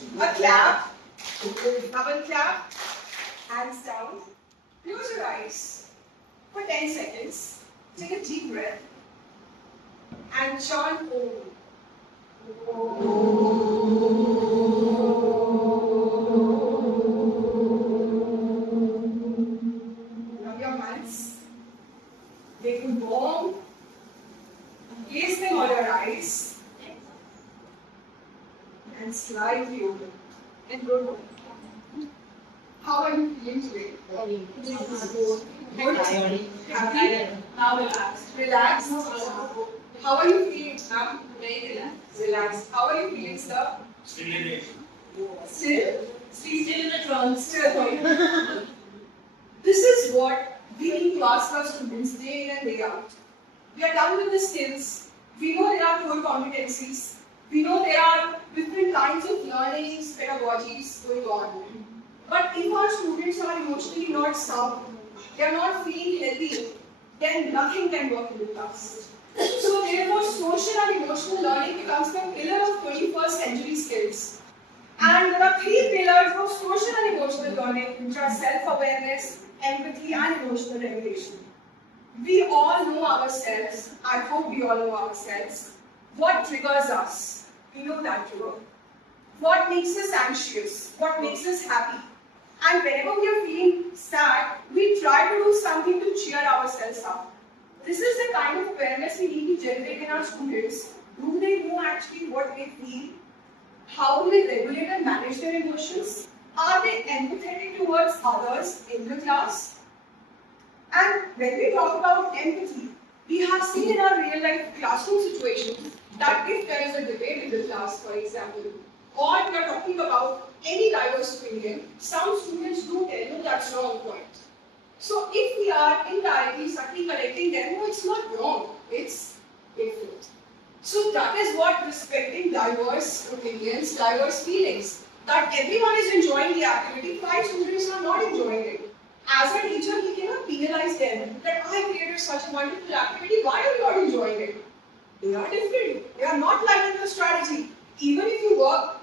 A clap, double clap, hands down. Close your eyes for 10 seconds. Take a deep breath and chant Om. Rub your hands. Make them warm. Place them on your eyes. And slightly open. And good. How are you feeling today? Good. Happy? Now relaxed. Relaxed. How are you feeling, ma'am? Very relaxed. Relaxed. How are you feeling, sir? Still in it. Still? Still in the trance. Still. This is what we need to ask our students day in and day out. We are done with the skills. We know there are core competencies. We know there are different kinds of learnings, pedagogies going on. But if our students are emotionally not sound, they are not feeling healthy, then nothing can work in the class. So therefore, social and emotional learning becomes the pillar of 21st century skills. And there are three pillars of social and emotional learning, which are self-awareness, empathy, and emotional regulation. We all know ourselves. I hope we all know ourselves. What triggers us? We know that trigger. What makes us anxious? What makes us happy? And whenever we are feeling sad, we try to do something to cheer ourselves up. This is the kind of awareness we need to generate in our students. Do they know actually what they feel? How do they regulate and manage their emotions? Are they empathetic towards others in the class? And when we talk about empathy, we have seen in our real life classroom situations that if there is a debate in the class, for example, or we are talking about any diverse opinion, some students do tell you that's wrong point. So if we are indirectly, subtly correcting them, no, it's not wrong, it's different. So that is what respecting diverse opinions, diverse feelings. That everyone is enjoying the activity, five students are not enjoying it. As a teacher, we cannot penalize them that I created such a wonderful activity, why are you not enjoying it? They are different. They are not liking the strategy. Even if you work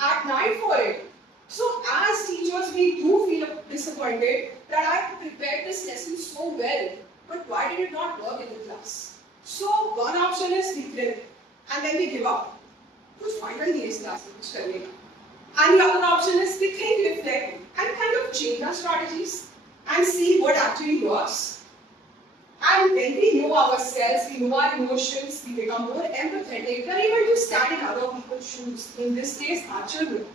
at night for it. So as teachers, we do feel disappointed that I prepared this lesson so well, but why did it not work in the class? So one option is we flip and then we give up. Kuch fayda nahi hai is class mein kuch karne ka. And the other option is we think, reflect and kind of change our strategies and see what actually works. And when we know ourselves, we know our emotions, we become more empathetic, we are able to stand in other people's shoes, in this case our children.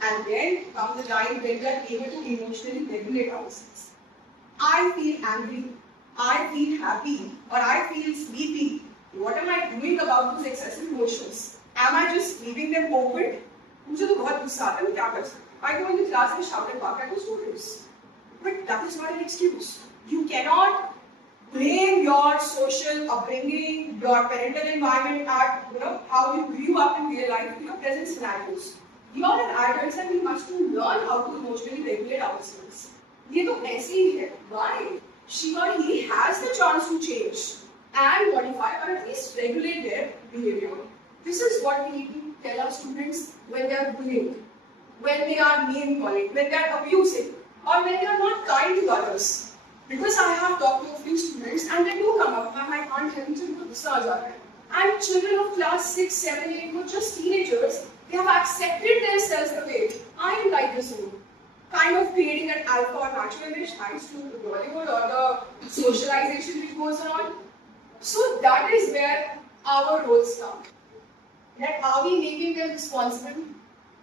And then comes the time when we are able to emotionally regulate ourselves. I feel angry, I feel happy, or I feel sleepy. What am I doing about those excessive emotions? Am I just leaving them open? मुझे तो बहुत गुस्सा आता है, मैं क्या कर सकती हूँ? I go in the class and shout and bark at the students. But that is not an excuse. You cannot blame your social upbringing, your parental environment, how you grew up in real life, your present scenarios. You are an adult and we must learn how to emotionally regulate ourselves. ये तो ऐसे ही है. Why? She or he has the chance to change and modify or at least regulate their behavior. This is what we need to tell our students when they are bullying, when they are name-calling, when they are abusing, or when they are not kind to others. Because I have talked to a few students and they do come up, I can't help it, gussa aa jata hai. And children of class 6, 7, 8, who are just teenagers, they have accepted themselves the way I am like this one. Kind of creating an alpha or macho image thanks to Bollywood or the socialization which goes on. So that is where our roles come. That are we making them responsible?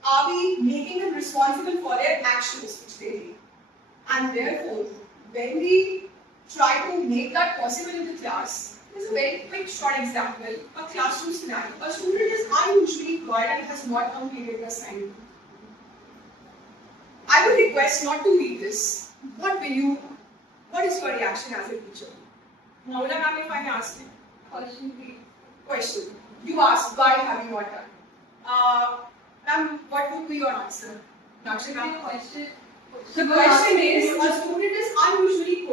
Are we making them responsible for their actions which they do? And therefore, when we try to make that possible in the class, this is a very quick short example, a classroom scenario. A student is unusually quiet and has not completed the assignment. I would request not to read this. What is your reaction as a teacher? Now, ma'am, if I ask you, question. You ask, why have you not done? Ma'am, what would be your answer? The question is, a student is unusually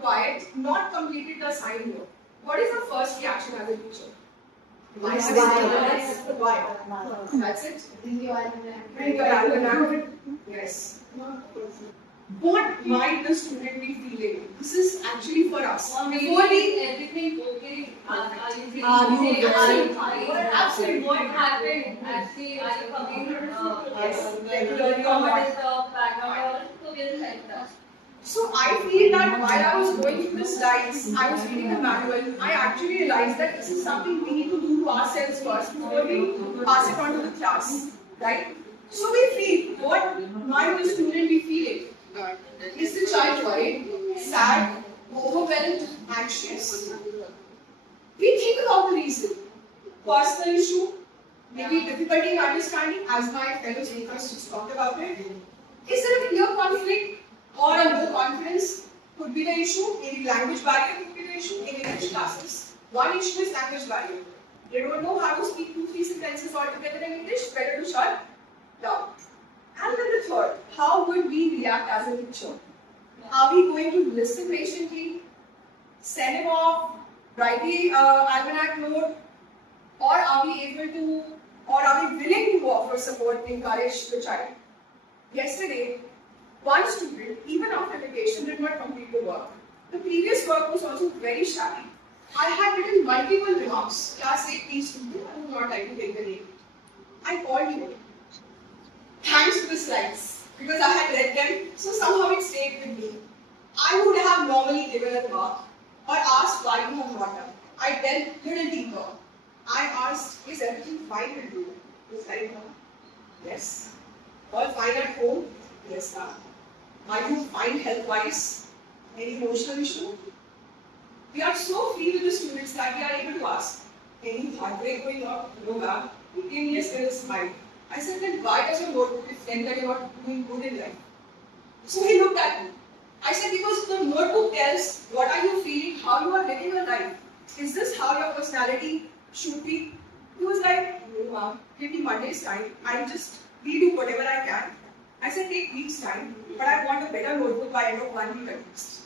quiet, not completed the assignment. What is the first reaction as a teacher? Why? That's it. Bring your almanac. Yes. What might the student be feeling? This is actually for us. Before everything okay, absolutely. What happened? Actually, are you coming regularly or not? Background, so we'll help that. So I feel that while I was going through the slides, I was reading the manual, I actually realized that this is something we need to do to ourselves first before we pass it on to the class, right? So we feel, what might the student be feeling? Is the child worried, sad, overwhelmed, anxious? We think about the reason. Personal issue, maybe difficulty in understanding, as my fellow speakers just talked about it. Is there a clear conflict or a low confidence? Could be the issue. Maybe language barrier could be the issue in English classes. One issue is language barrier. They don't know how to speak 2-3 sentences all together in English, better to shut down. And then the third, how would we react as a teacher? Are we going to listen patiently, send him off, write the almanac note, or are we willing to offer support and encourage the child? Yesterday, one student, even after vacation, did not complete the work. The previous work was also very shabby. I had written multiple remarks. Class 8B student, I would not like to take the name. I called you. Thanks to the slides, because I had read them, so somehow it stayed with me. I would have normally given a remark or asked why you have not done. I delved little deeper. I asked, is everything fine with you? Is that no? Yes. All fine at home? Yes, ma'am. Are you fine health-wise? Any emotional issue? We are so free with the students that we are able to ask, any heartbreak going on? No, ma'am. He came yesterday, smiled. I said, then why does your notebook reflect that you are not doing good in life? So he looked at me. I said, because the notebook tells what are you feeling, how you are living your life. Is this how your personality should be? He was like, no, ma'am, give me Monday's time. I'll just redo whatever I can. I said, take week's time, but I want a better notebook by end of 1 week at least.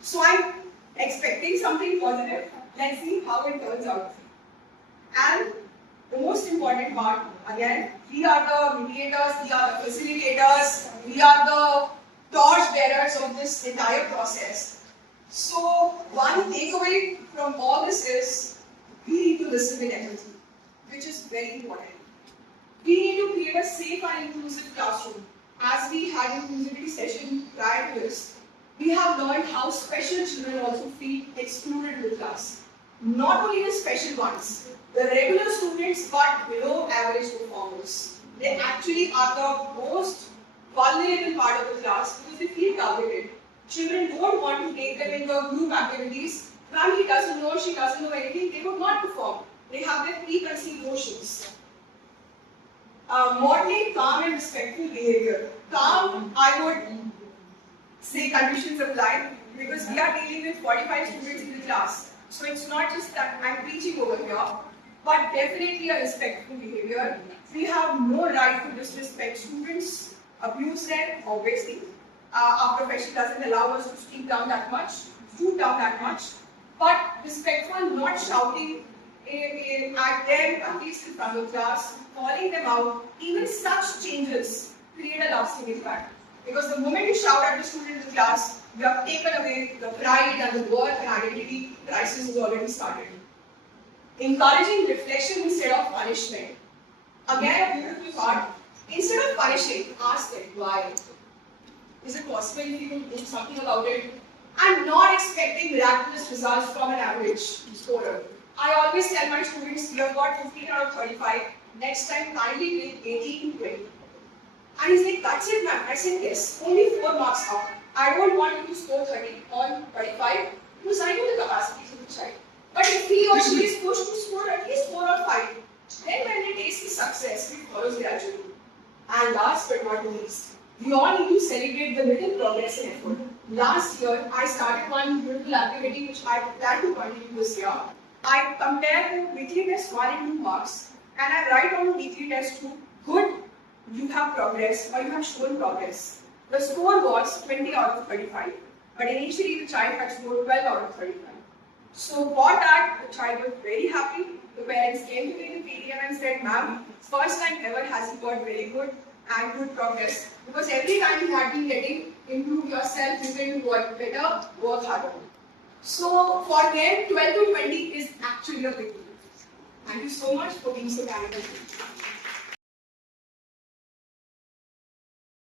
So I'm expecting something positive. Let's see how it turns out. And the most important part, again, we are the mediators, we are the facilitators, we are the torch bearers of this entire process. So, one takeaway from all this is, we need to listen with empathy, which is very important. We need to create a safe and inclusive classroom. As we had an inclusivity session prior to this, we have learned how special children also feel excluded in the class. Not only the special ones, the regular students but below average performers. They actually are the most vulnerable part of the class because they feel targeted. Children don't want to take them into group activities. Ma'am, he doesn't know, she doesn't know anything, they would not perform. They have their preconceived notions. Modeling calm and respectful behavior. Calm, I would say conditions apply because we are dealing with 45 students in the class. So it's not just that I'm preaching over here, but definitely a respectful behavior. We have no right to disrespect students, abuse them, obviously. Our profession doesn't allow us to stoop down that much. But respectful, not shouting at them, at least in front of class, calling them out. Even such changes create a lasting impact. Because the moment you shout at the student in the class, you have taken away the pride and the worth and identity crisis is already started. Encouraging reflection instead of punishment. Again, a beautiful part. Instead of punishing, ask them why. Is it possible if you could do something about it? And not expecting miraculous results from an average scorer. I always tell my students, you have got 15 out of 35. Next time, kindly bring 18 to 20. And he's like, that's it, ma'am. I said, yes, only 4 marks out. I don't want you to score 30 on 35 because I know the capacities of the child. But if he or she is pushed to score at least 4 or 5, then when they taste the success, it follows gradually. And last but not least, we all need to celebrate the little progress and effort. Last year, I started one beautiful activity which I plan to continue this year. I compare the weekly test 1 and 2 marks and I write on the weekly test 2, good, you have progress or you have shown progress. The score was 20 out of 35, but initially the child had scored 12 out of 35. So for that, the child was very happy, the parents came to me in the PDM and said, ma'am, first time ever has it got very good and good progress. Because every time you have been getting improve yourself, you can do what better, work harder. So for them, 12 to 20 is actually a big deal. Thank you so much for being so kind.